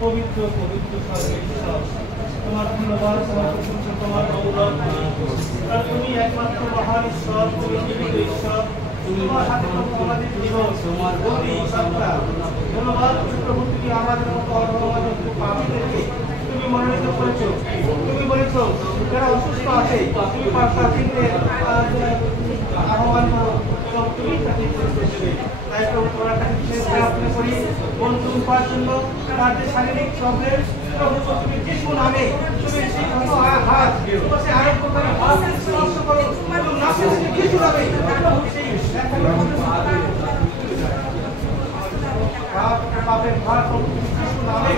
পবিত্র পবিত্র সর্বেশ্বর, তোমার ধন্যবাদ, তোমার প্রশংসা, তোমার গৌরব। কারণ তুমি একমাত্র মহান ঈশ্বর, তুমি জীবিত ঈশ্বর। তোমার হাতে আমাদের জীবন, তোমার গতি, সত্তা। ধন্যবাদ প্রভু, তুমি আমাদের মতো অধমকে পাপীদেরকে তুমি মনোনীত করেছো। তুমি বলেছো যারা অসুস্থ আছে তুমি পাপীদের আহ্বান করো এবং তুমি তাকে সুস্থ দেবে। তাই প্রভু তোমার কাছে বিশেষ প্রার্থনা করি বন্ধু পাওয়ার জন্য, তার যে শারীরিক প্রবলেম, প্রভু তুমি যিশু নামে তুমি সেই হাত সে আরোগ্যকারী হাত স্পর্শ করো এবং নাসের যিশু নামে প্রভু সেই পাপের ভার প্রভু যিশু নামে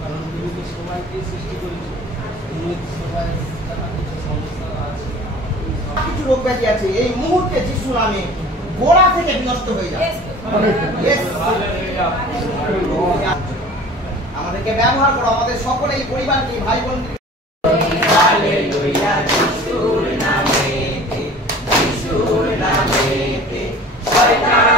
কারণ তুমি তো সবাইকে সৃষ্টি করেছো, তুমি সবাই কিছু সমস্যা আছে, কিছু রোগ ব্যাধি আছে, এই মুহূর্তে যিশু নামে গোড়া থেকে বিনষ্ট হয়ে যায়। আমাদেরকে ব্যবহার করো, আমাদের সকলে এই পরিবারকে, ভাই বোনকে। যিশুর নামে, যিশুর নামে, শয়তান